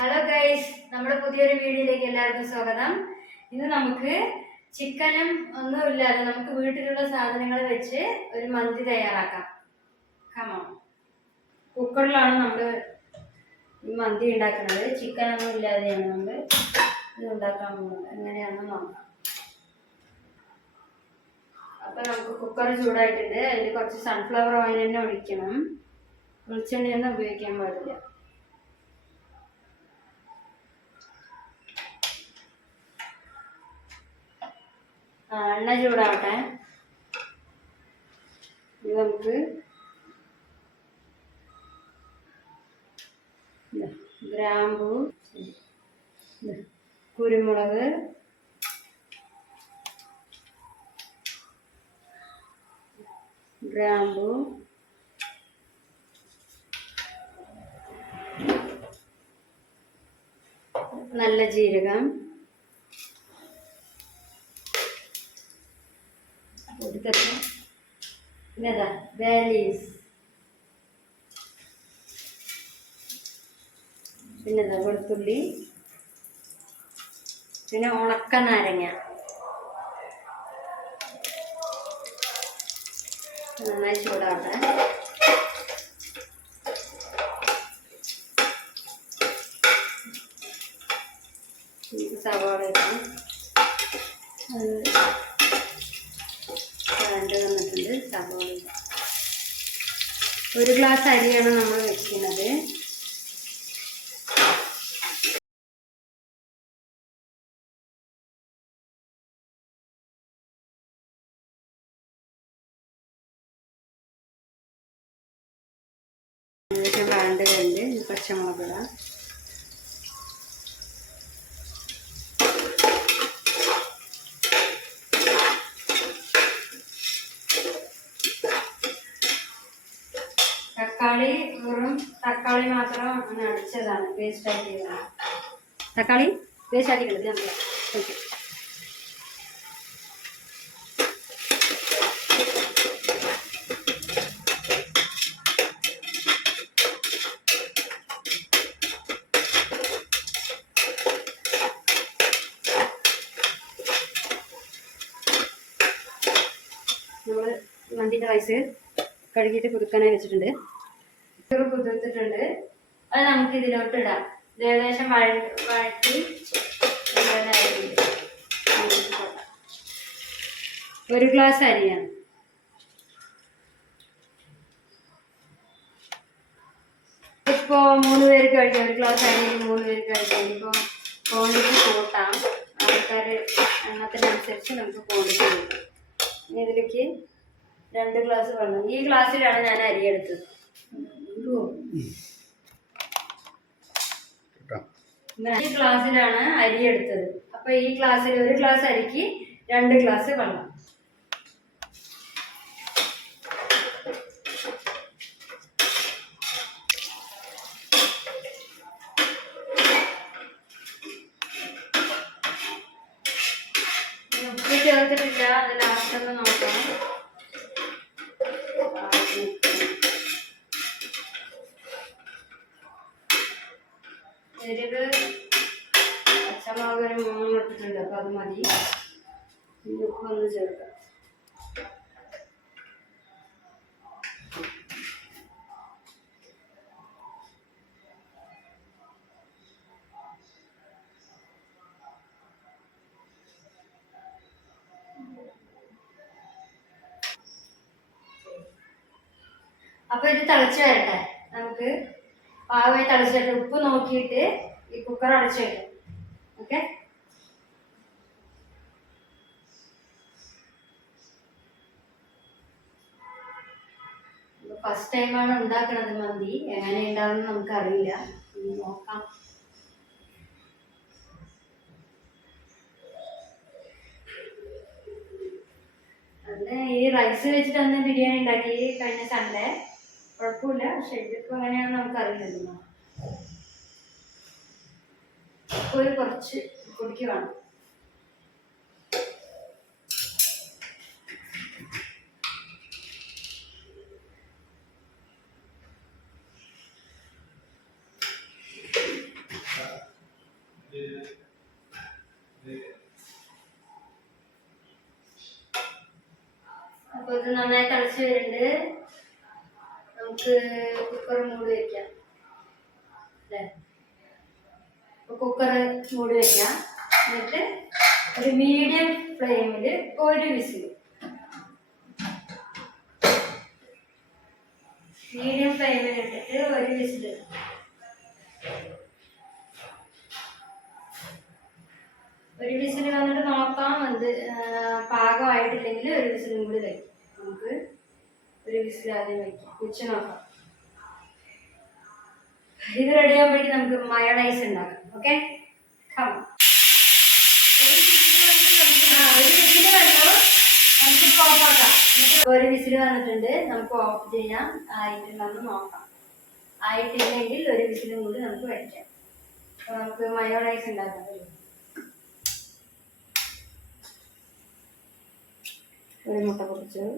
Hello guys, നമ്മുടെ പുതിയൊരു വീഡിയോയിലേക്ക് എല്ലാവർക്കും സ്വാഗതം. ഇന്ന് നമുക്ക് ചിക്കനും ഒന്നുമില്ലാതെ നമുക്ക് വീട്ടിലുള്ള സാധനങ്ങൾ വെച്ച് ഒരു മന്തി തയ്യാറാക്കാം. കമോൺ. കുക്കറിലാണ് നമ്മൾ ഈ മന്തി ഉണ്ടാക്കുന്നത്. ചിക്കൻ ഒന്നും ഇല്ലാതെയാണ് നമ്മൾ ഇത് ഉണ്ടാക്കാൻ പോകുന്നത്. എങ്ങനെയാണെന്ന് നോക്കാം. അപ്പം നമുക്ക് കുക്കർ ചൂടായിട്ടുണ്ട്. അതിൽ കുറച്ച് സൺഫ്ലവർ ഓയിൽ തന്നെ ഒഴിക്കണം. വെളിച്ചെണ്ണയൊന്നും ഉപയോഗിക്കാൻ പാടില്ല. എണ്ണ ചൂടാവട്ടെ. ഇത് നമുക്ക് ഗ്രാമ്പു, കുരുമുളക്, നല്ല ജീരകം, പിന്നെതാ വാലീസ്, പിന്നെതാ വെളുത്തുള്ളി, പിന്നെ ഉണക്ക നാരങ്ങ. നന്നായി ചൂടാവട്ടെ. സവാള ഇടാം. വന്നിട്ടുണ്ട്. സവാള ഒരു ഗ്ലാസ് അരിയാണ് നമ്മൾ വെക്കുന്നത്. വരണ്ടതുണ്ട്. പച്ചമുളക് ഇടാം. തക്കാളി വെറും തക്കാളി മാത്രം അങ്ങനെ അടിച്ചതാണ്, പേസ്റ്റ് ആക്കിയതാണ്. തക്കാളി പേസ്റ്റ് ആക്കിയിട്ടുണ്ട്. ഓക്കെ. നമ്മൾ മന്തിൻ്റെ റൈസ് കഴുകിയിട്ട് കുതിർക്കാനായി വെച്ചിട്ടുണ്ട്. കുതിർത്തിട്ടുണ്ട്. അത് നമുക്ക് ഇതിലോട്ട് ഇടാം. ഏകദേശം വഴറ്റി ഒരു ഗ്ലാസ് അരിയാണ്. ഇപ്പോൾ 3 പേർക്ക് കഴിക്കാം. ഒരു ഗ്ലാസ് അരി 3 പേർക്ക് കഴിക്കാം. ഇപ്പോൾ ക്വാണ്ടിറ്റി കൂട്ടാം. ആൾക്കാർ എണ്ണത്തിനനുസരിച്ച് നമുക്ക് ക്വാണ്ടിറ്റി കൂട്ടാം. ഇനി ഇതിലേക്ക് 2 ഗ്ലാസ് വെള്ളം. ഈ ഗ്ലാസ്സിലാണ് ഞാൻ അരി എടുത്തത്. ഈ ഗ്ലാസ്സിലാണ് അരി എടുത്തത്. അപ്പൊ ഈ ഗ്ലാസ്സിൽ ഒരു ഗ്ലാസ് അരിക്ക് 2 ഗ്ലാസ് വെള്ളം. ഉപ്പ് ചേർത്തിട്ടില്ല. അത് ലാസ്റ്റ് ഒന്ന് നോക്കണം. എരിവ് പച്ചമുളക് ഒരു 3 ഇട്ടിട്ടുണ്ട്. അപ്പം അത് മതി. ഉപ്പൊന്ന് ചേർക്കാം. അപ്പൊ ഇത് തിളച്ച് വരട്ടെ. നമുക്ക് പാകമായി തിളച്ചിട്ട് ഉപ്പ് നോക്കിയിട്ട് ഈ കുക്കർ അടച്ചു വയ്ക്കാം. ഓക്കെ. ഫസ്റ്റ് ടൈമാണ് ഉണ്ടാക്കുന്നത് മന്തി. എങ്ങനെ ഉണ്ടാവുമെന്ന് നമുക്കറിയില്ല. നോക്കാം. അതിന് ഈ റൈസ് വെച്ചിട്ട് അന്ന് ബിരിയാണി ഉണ്ടാക്കി കഴിഞ്ഞ സൺഡേ. കുഴപ്പമില്ല. പക്ഷെ ഇതിപ്പോൾ എങ്ങനെയാണെന്ന് നമുക്കറിയില്ലല്ലോ. ഒരു കുറച്ച് പൊടിക്ക് വേണം. ഇത് നന്നായി തിളച്ച് വരുന്നുണ്ട്. നമുക്ക് കുക്കർ മൂടി വെക്കാം അല്ലേ? കുക്കർ മൂടി വെക്കാം. എന്നിട്ട് ഒരു മീഡിയം ഫ്ലെയിമിൽ ഒരു വിസിൽ, മീഡിയം ഫ്ലെയിമിൽ ഇട്ടിട്ട് ഒരു വിസിൽ. ഒരു വിസിൽ വന്നിട്ട് നോക്കാം. എന്ത് പാകമായിട്ടില്ലെങ്കിൽ ഒരു വിസിലും കൂടി വയ്ക്കും. നമുക്ക് ഒരു വിസിൽ ആദ്യം വയ്ക്കാം, വെച്ച് നോക്കാം. ഇത് റെഡി ആകുമ്പോഴേക്കും നമുക്ക് മയോണൈസ് ഉണ്ടാക്കാം. ഓക്കെ, ഒരു വിസിൽ വന്നു, നമുക്ക് ഓഫ് ആക്കാം. ഒരു വിസിൽ വന്നിട്ടുണ്ട്, നമുക്ക് ഓഫ് ചെയ്യാം. ആയിട്ടുണ്ടെന്ന് നോക്കാം. ആയിട്ടില്ലെങ്കിൽ ഒരു വിസിലും കൂടി നമുക്ക് വയ്ക്കാം. അപ്പൊ നമുക്ക് മയോണൈസ് ഉണ്ടാക്കാൻ പറ്റും. ഒരു മുട്ട പൊടിച്ചത്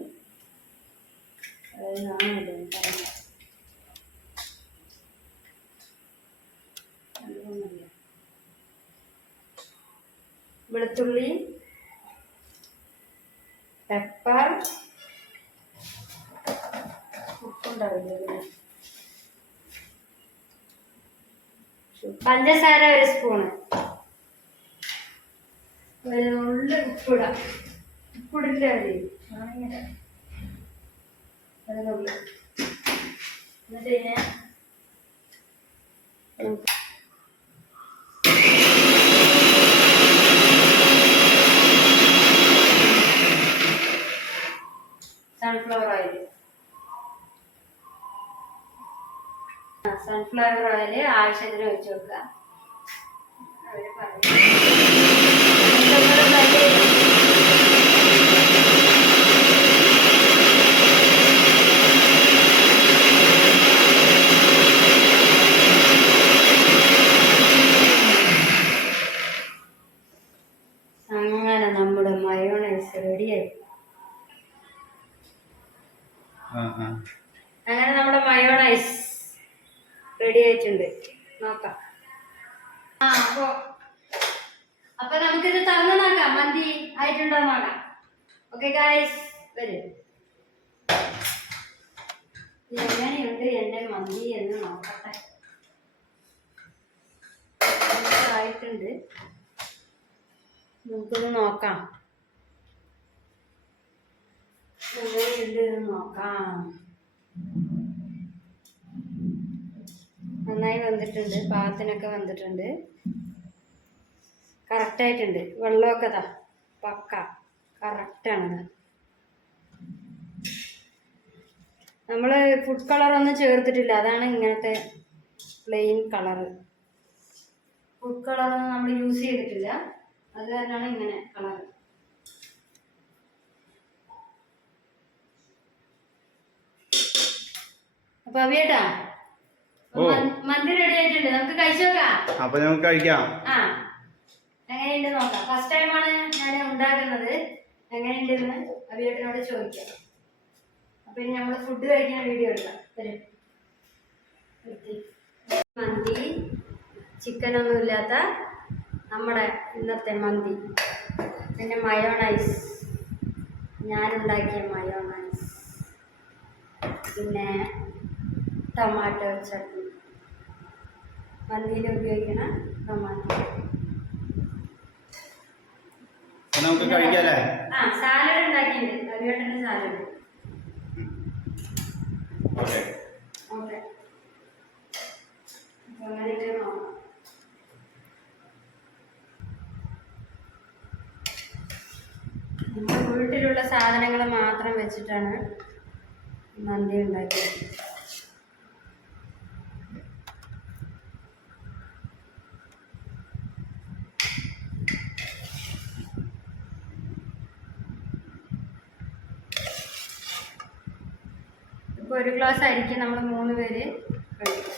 വെളുത്തുള്ളി, പെപ്പർ, ഉപ്പുണ്ടാവില്ല, പഞ്ചസാര ഒരു സ്പൂണ്, ഒരു ഉള്ള ഉപ്പിടാം. ഉപ്പിടില്ല മതി, അതിനുള്ളിൽ. എന്നിട്ട് കഴിഞ്ഞാൽ സൺഫ്ലവർ ഓയിൽ, സൺഫ്ലവർ ഓയിൽ ആവശ്യത്തിന് ഒഴിച്ചു വെക്കുക. അവര് പറഞ്ഞു അങ്ങനെ നമ്മുടെ മയോണൈസ് റെഡിയായി. അങ്ങനെ നമ്മുടെ മയോണൈസ് റെഡി ആയിട്ടുണ്ട്. നോക്കാം. അപ്പൊ നമുക്കിത് തുറന്ന് നോക്കാം, മന്തി ആയിട്ടുണ്ടോ നോക്കാം. ഓക്കെ ഗായ്സ്, വരും. എങ്ങനെയുണ്ട് എന്റെ മന്തി എന്ന് നോക്കട്ടെ. ആയിട്ടുണ്ട്, നമുക്കൊന്ന് നോക്കാം. എങ്ങനെയുണ്ട് എന്ന് നോക്കാം. നന്നായി വന്നിട്ടുണ്ട്, പാകത്തിനൊക്കെ വന്നിട്ടുണ്ട്, കറക്റ്റായിട്ടുണ്ട്. വെള്ളമൊക്കെ പക്ക കറക്റ്റാണ്. നമ്മൾ ഫുഡ് കളറൊന്നും ചേർത്തിട്ടില്ല, അതാണ് ഇങ്ങനത്തെ പ്ലെയിൻ കളറ്. ഫുഡ് കളറൊന്നും നമ്മൾ യൂസ് ചെയ്തിട്ടില്ല, അത് കാരണമാണ് ഇങ്ങനെ കളറ്. അപ്പൊ അവിയേട്ടാ മന്തി റെഡി ആയിട്ടുണ്ട്, നമുക്ക് കഴിച്ചു നോക്കാം. അപ്പൊ നമുക്ക് കഴിക്കാം. എങ്ങനെയുണ്ട് നോക്കാം. ഫസ്റ്റ് ടൈമാണ് ഞാൻ ഉണ്ടാക്കുന്നത്, എങ്ങനെയുണ്ടെന്ന് അവിയേട്ടനോട് ചോദിക്കാം. അപ്പൊ ഇനി നമ്മൾ ഫുഡ് കഴിക്കുന്ന വീഡിയോ എടുക്കാം. മന്തി, ചിക്കനൊന്നും ഇല്ലാത്ത നമ്മുടെ ഇന്നത്തെ മന്തി, പിന്നെ മയോണൈസ്, ഞാനുണ്ടാക്കിയ മയോണൈസ്, പിന്നെ ടൊമാറ്റോ ചട്നി, മന്തിയിൽ ഉപയോഗിക്കുന്ന ടൊമാറ്റോ. നമുക്ക് കഴിക്കാല്ലേ? സാലഡ് ഉണ്ടാക്കിയിട്ടുണ്ട്, അവിയേട്ടൻ്റെ സാലഡ്. ഓക്കെ, അങ്ങനെയൊക്കെ നോക്കാം. നമ്മുടെ വീട്ടിലുള്ള സാധനങ്ങൾ മാത്രം വെച്ചിട്ടാണ് മന്തി ഉണ്ടാക്കിയത്. ഇപ്പോൾ ഒരു ഗ്ലാസ് അരിക്ക് നമ്മൾ 3 പേര് കഴിക്കും.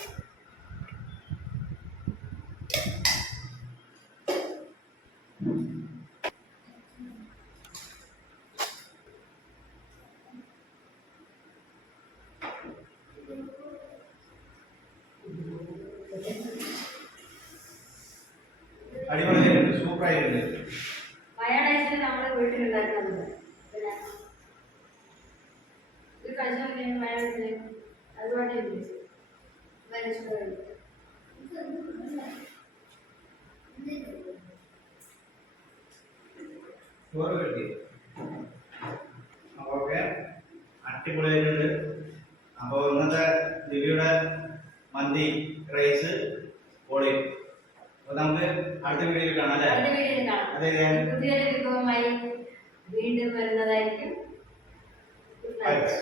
അടിപൊളിയായിട്ടുണ്ട്, സൂപ്പറായിട്ടുണ്ട്. മയോണൈസ് നമ്മൾ വീട്ടിലുണ്ടാക്കുന്നത്. അതുകൊണ്ട് വലിച്ചു ചോറ് കിട്ടി. അപ്പോൾ ഓക്കെ, അടിപൊളിയായിട്ടുണ്ട്. അപ്പോൾ ഇന്നത്തെ ദിവ്യയുടെ മന്തി റൈസ് പൊളി. അപ്പോൾ നമുക്ക് അടുത്ത വീഡിയോയിൽ കാണാം അല്ലേ? അടുത്ത വീഡിയോയിൽ കാണാം. അതെ, പുതിയൊരു വിഭവമായി വീണ്ടും വരുന്നതായിരിക്കും.